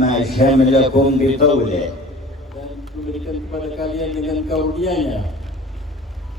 ما شملكم بقوله dan memberikan kepada kalian dengan karunia-Nya,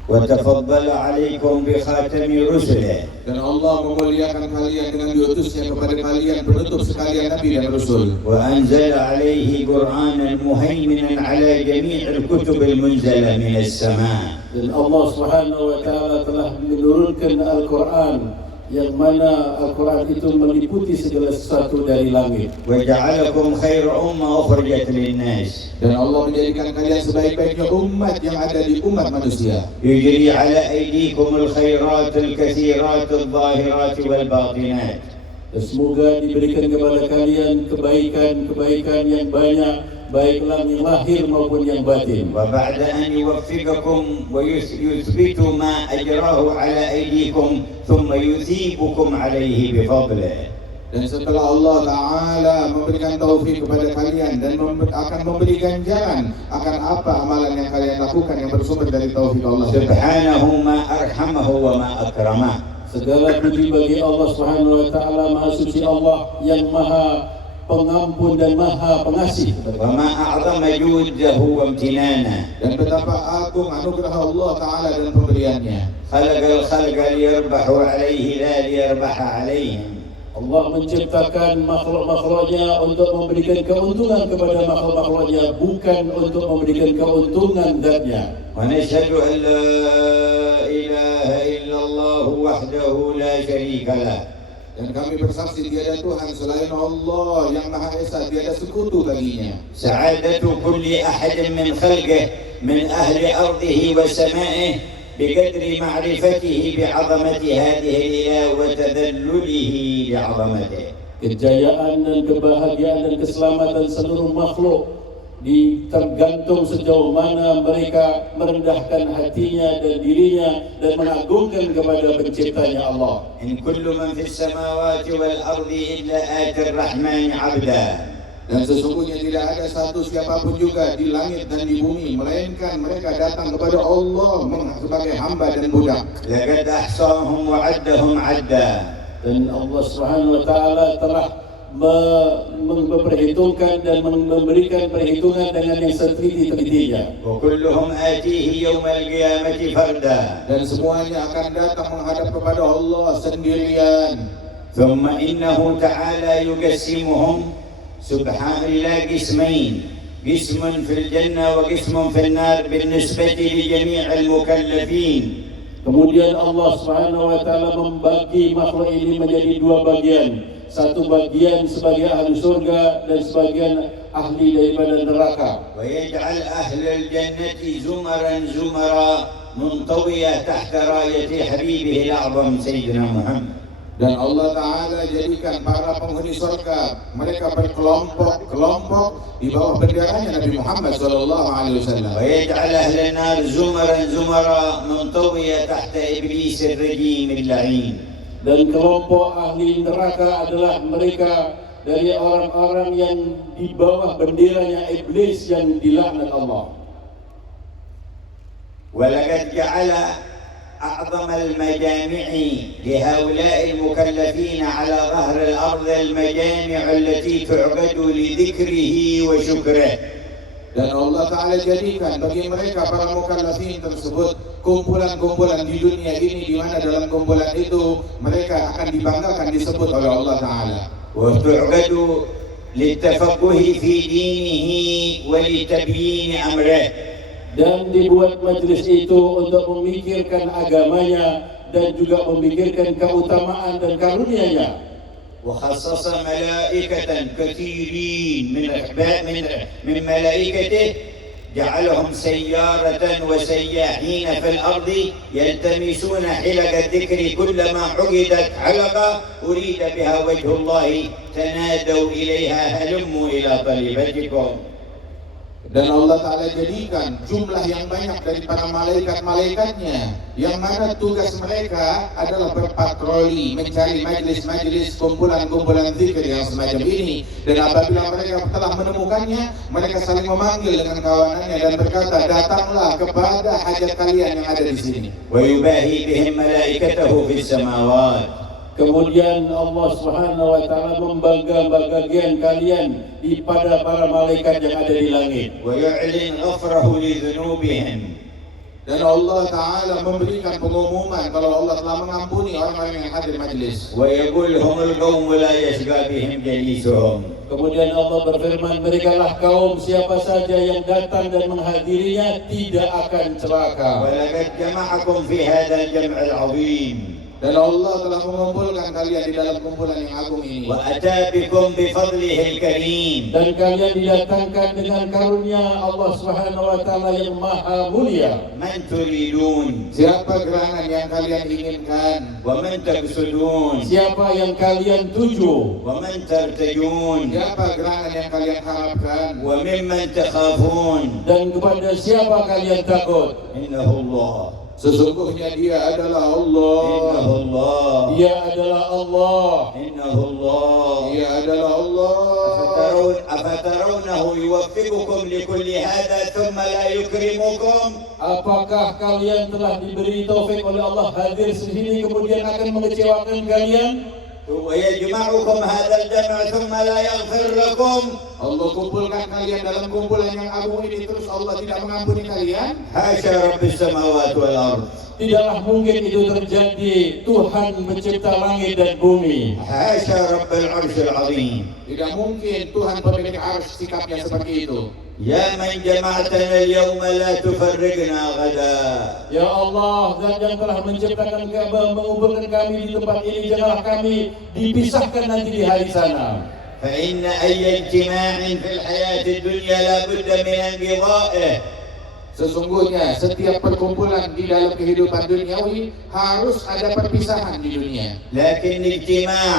وتفضل عليكم بخاتم رسله dan Allah memuliakan kalian dengan diutusnya kepada kalian penutup sekalian Nabi dan Rasul, وأنزل عليه قرآنا مهيمنا على جميع الكتب المنزلة من السماء dan Allah Subhanahu wa taala telah menurunkan Al-Qur'an yang mana Al-Quran itu meliputi segala sesuatu dari langit. وجعلكم خير أمة أخرجت للناس dan Allah menjadikan kalian sebaik-baiknya umat yang ada di umat manusia. يجري على أيديكم الخيرات الكثيرات الظاهرات والباطنات Dan semoga diberikan kepada kalian kebaikan-kebaikan yang banyak, baik yang lahir maupun yang batin. وبعد أن يوفقكم ويثبت ما أجراه على أيديكم ثم يثيبكم عليه بفضله. Dan setelah Allah Ta'ala memberikan taufik kepada kalian dan akan memberi ganjaran akan apa amalan yang kalian lakukan yang bersumber dari taufik Allah. سبحانه ما أرحمه وما أكرمه. Segala puji bagi Allah Subhanahu wa taala, Maha suci Allah yang Maha pengampun dan Maha pengasih. وما أعظم جوده وامتنانه. Dan betapa agung anugerah Allah Ta'ala dan pemberiannya. خلق الخلق ليربحوا عليه لا ليربح عليهم. Allah menciptakan makhluk-makhluknya untuk memberikan keuntungan kepada makhluk-makhluknya, bukan untuk memberikan keuntungan zatnya. ونشهد أن لا إله إلا الله وحده لا شريك له. Dan kami bersaksi tiada Tuhan selain Allah yang Maha Esa, tiada sekutu baginya. سعادة كل أحد من خلقه من أهل أرضه وسمائه بقدر معرفته بعظمة هذه الإله وتذلله لعظمته. Kejayaan dan kebahagiaan dan keselamatan seluruh makhluk tergantung sejauh mana mereka merendahkan hatinya dan dirinya dan mengagungkan kepada penciptanya Allah. إن كل من في السماوات والأرض إلا آتي الرحمن عبدا. Dan sesungguhnya tidak ada satu siapapun juga di langit dan di bumi melainkan mereka datang kepada Allah sebagai hamba dan budak. لقد أحصاهم وعدهم عدا. Dan Allah Subhanahu wa taala telah memperhitungkan dan memberikan perhitungan dengan yang seteliti-telitinya. وكلهم آتيه يوم القيامة فردا. Dan semuanya akan datang menghadap kepada Allah sendirian. ثم إنه تعالى يقسمهم سبحان الله قسمين، قسم في الجنة وقسم في النار بالنسبة لجميع المكلفين. Kemudian Allah Subhanahu wa taala membagi makhluk ini menjadi dua bagian. Satu bagian sebagai ahli surga dan sebagian ahli daripada neraka. ويجعل أهل الجنة زمرا زمرا منطوية تحت راية حبيبه الأعظم سيدنا محمد. Dan Allah Ta'ala jadikan para penghuni surga mereka berkelompok-kelompok di bawah benderanya Nabi Muhammad SAW. ويجعل أهل النار زمرا زمرا منطوية تحت إبليس الرجيم اللعين. Dan kelompok ahli neraka adalah mereka dari orang-orang yang di bawah benderanya iblis yang dilaknat Allah. ولقد جعل أعظم المجامع لهؤلاء المكلفين على ظهر الأرض المجامع التي تعقد لذكره وشكره. Dan Allah Ta'ala jadikan bagi mereka para mukallafin tersebut kumpulan-kumpulan di dunia ini di mana dalam kumpulan itu mereka akan dibanggakan disebut oleh Allah Ta'ala. وتعقد للتفقه في دينه ولتبيين أمره. Dan dibuat majlis itu untuk memikirkan agamanya dan juga memikirkan keutamaan dan karunia-Nya. وخصص ملائكة كثيرين من ملائكته جعلهم سيارة وسياحين في الأرض يلتمسون حلق الذكر كلما عقدت حلقة أريد بها وجه الله تنادوا إليها هلموا إلى طلبتكم. Dan Allah Ta'ala jadikan jumlah yang banyak dari para malaikat-malaikatnya yang mana tugas mereka adalah berpatroli mencari majlis-majlis kumpulan-kumpulan zikir yang semacam ini. Dan apabila mereka telah menemukannya, mereka saling memanggil dengan kawanannya dan berkata, datanglah kepada hajat kalian yang ada di sini. ويباهي بهم ملائكته في السماوات. Kemudian Allah Subhanahu wa taala membangga-banggakan kalian di pada para malaikat yang ada di langit. ويعلن غفره لذنوبهم. Dan Allah Ta'ala memberikan pengumuman kalau Allah telah mengampuni orang-orang yang hadir majlis. ويقول هم القوم لا يشقى بهم جليسهم. Kemudian Allah berfirman, merekalah kaum siapa saja yang datang dan menghadirinya tidak akan celaka. ولقد جمعكم في هذا الجمع العظيم. Dan Allah telah mengumpulkan kalian di dalam kumpulan yang agung ini. وأتى بكم بفضله الكريم. Dan kalian didatangkan dengan karunia Allah Subhanahu wa taala yang maha mulia. من تريدون Siapa gerangan yang kalian inginkan? ومن تقصدون Siapa yang kalian tuju? ومن ترتجون Siapa gerangan yang kalian harapkan? وممن تخافون. Dan kepada siapa kalian takut? إنه الله. Sesungguhnya Dia adalah Allah. إنه الله. Dia adalah Allah. إنه الله. Dia adalah Allah. أفترونه يوفقكم لكل هذا ثم لا يكرمكم؟ Apakah kalian telah diberi taufik oleh Allah hadir sini kemudian akan mengecewakan kalian? ويجمعكم هذا الجمع ثم لا يغفر لكم؟ Allah kumpulkan kalian dalam kumpulan yang agung ini terus Allah tidak mengampuni kalian? حاشا رب السماوات والأرض. Tidaklah mungkin itu terjadi. Tuhan pencipta langit dan bumi. حاشا رب العرش العظيم. Tidak mungkin Tuhan pemilik arsy sikapnya seperti itu. يا من جمعتنا اليوم لا تفرقنا غدا. Ya Allah, Zat yang telah menciptakan mengumpulkan kami di tempat ini, janganlah kami dipisahkan nanti di hari sana. فإن أي اجتماع في الحياة الدنيا لا بد من انقضائه. Sesungguhnya setiap perkumpulan di dalam kehidupan duniawi harus ada perpisahan di dunia. لكن اجتماع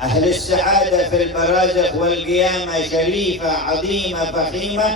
أهل السعادة في البرازخ والقيامة شريفة عظيمة فخيمة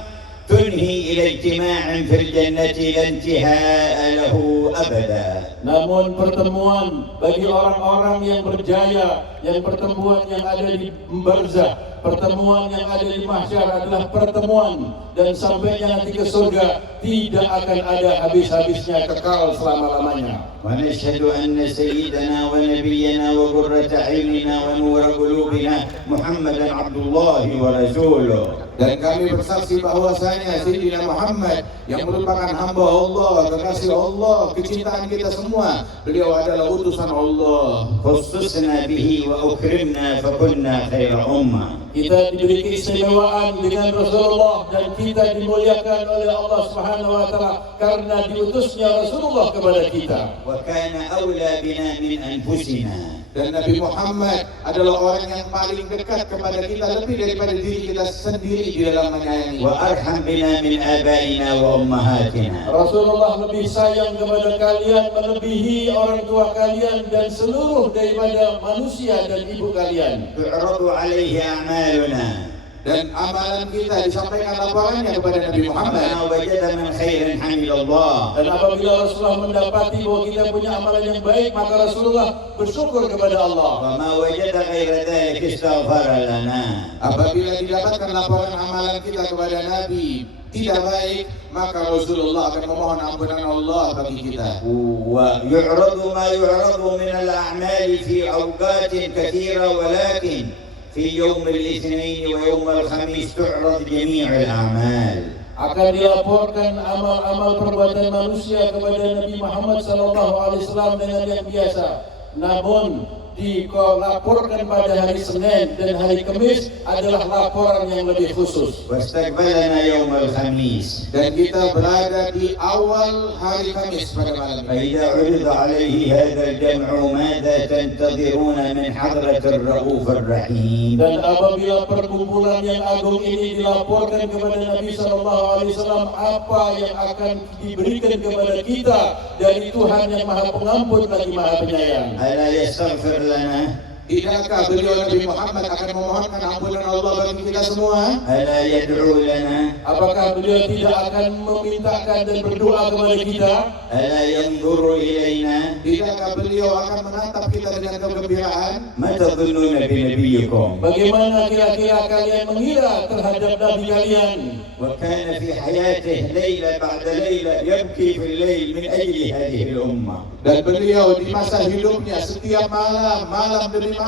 تنهي إلى اجتماع في الجنة لا انتهاء له أبدا. Namun pertemuan bagi orang-orang yang berjaya, yang pertemuan yang ada di barzah, pertemuan yang ada di mahsyar adalah pertemuan dan sampainya nanti ke surga tidak akan ada habis-habisnya, kekal selama-lamanya. ونشهد أن سيدنا ونبينا وقرة أعيننا ونور قلوبنا محمدا عبد الله ورسوله. Dan kami bersaksi bahwasanya Sayyidina Muhammad yang merupakan hamba Allah, kekasih Allah, kecintaan kita semua. Beliau adalah utusan Allah. خصصنا به وأكرمنا فكنا خير أمة. Kita diberi keistimewaan dengan Rasulullah dan kita dimuliakan oleh Allah Subhanahu wa taala karena diutusnya Rasulullah kepada kita. وكان أولى بنا من أنفسنا. Dan Nabi Muhammad adalah orang yang paling dekat kepada kita lebih daripada diri kita sendiri di dalam menyayangi. وأرحم بنا من آبائنا وأمهاتنا. Rasulullah lebih sayang kepada kalian melebihi orang tua kalian dan seluruh daripada manusia dan ibu kalian. تعرض عليه أعمالنا. Dan amalan kita disampaikan laporannya kepada Nabi Muhammad. ما وجد من خير حمد الله. Dan apabila Rasulullah mendapati bahwa kita punya amalan yang baik, maka Rasulullah bersyukur kepada Allah. وما وجد غير ذلك استغفر لنا. Apabila didapatkan laporan amalan kita kepada Nabi tidak baik, maka Rasulullah akan memohon ampunan Allah bagi kita. ويعرض ما يعرض من الأعمال في أوقات كثيرة ولكن في يوم الاثنين ويوم الخميس تعرض جميع الأعمال. Akan dilaporkan amal-amal perbuatan manusia kepada Nabi Muhammad SAW dengan yang biasa. Namun dilaporkan pada hari Senin dan hari Kamis adalah laporan yang lebih khusus. واستقبلنا يوم الخميس. Dan kita berada di awal hari Kamis pada malam ini. فإذا عرض عليه هذا الجمع ماذا تنتظرون من حضرة الرؤوف الرحيم؟ Dan apabila perkumpulan yang agung ini dilaporkan kepada Nabi SAW, apa yang akan diberikan kepada kita dari Tuhan yang Maha Pengampun lagi Maha Penyayang? ألا يستغفر لنا؟ Tidakkah beliau Nabi Muhammad akan memohonkan ampunan Allah bagi kita semua? ألا يدعو لنا Apakah beliau tidak akan memintakan dan berdoa kepada kita? ألا ينظر إلينا Tidakkah beliau akan menatap kita dengan kegembiraan? ما تظنون بنبيكم Bagaimana kira-kira kalian mengira terhadap Nabi kalian? وكان في حياته ليلة بعد ليلة يبكي في الليل من أجل هذه الأمة Dan beliau di masa hidupnya setiap malam demi malam